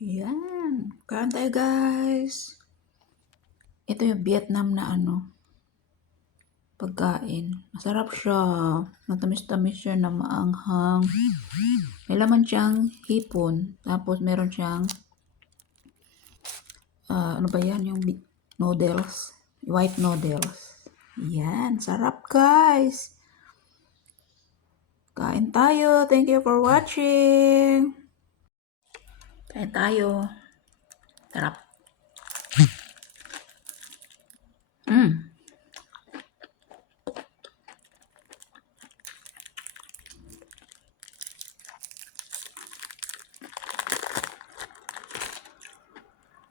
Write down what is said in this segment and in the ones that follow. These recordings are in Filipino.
Yan. Kain tayo, guys. Ito yung Vietnam na pagkain. Masarap siya. Matamis-tamis siya na maanghang. May laman siyang hipon. Tapos meron siyang ano ba yan? Yung noodles. White noodles. Yan. Sarap, guys. Kain tayo. Thank you for watching. Kain tayo. Sarap.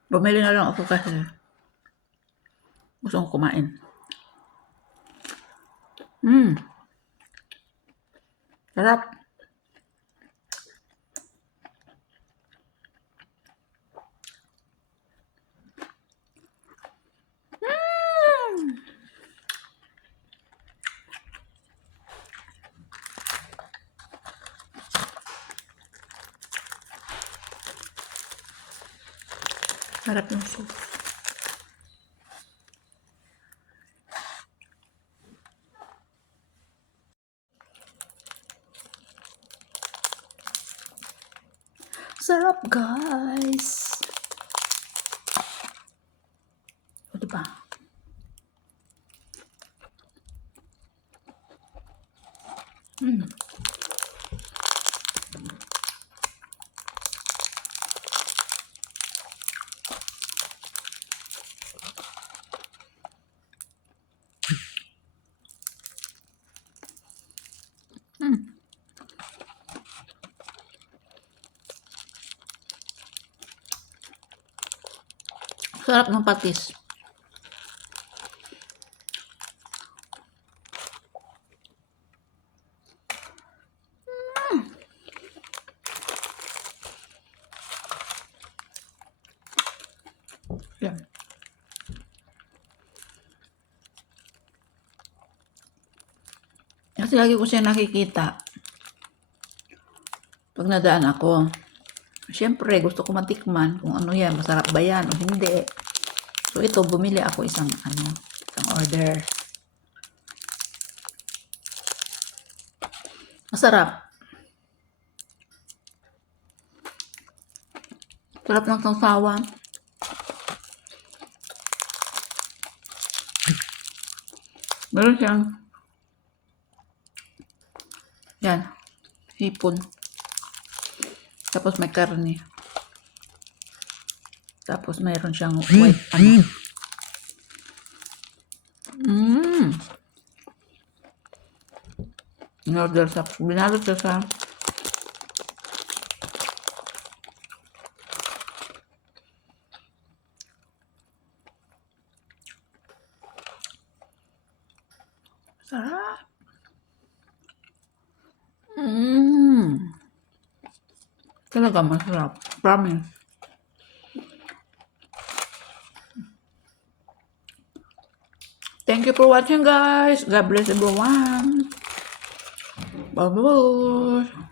Bumili na lang ako kasi gusto kong kumain. Sarap. Sarap yung soup. Sarap, guys. O, diba? Sarap ng patis. Yan. Kasi lagi ko siya nakikita pag nadaan ako. Siyempre, gusto ko matikman kung ano yan, masarap ba yan o hindi. So, ito, bumili ako isang order. Masarap. Sarap ng sausawan. Meron siyang yan, hipon. Tapos may karne. Tapos mayroon siyang white noodles. Binalot siya sa sarap. Talaga masarap. Promise. Thank you for watching, guys. God bless everyone. Bye-bye.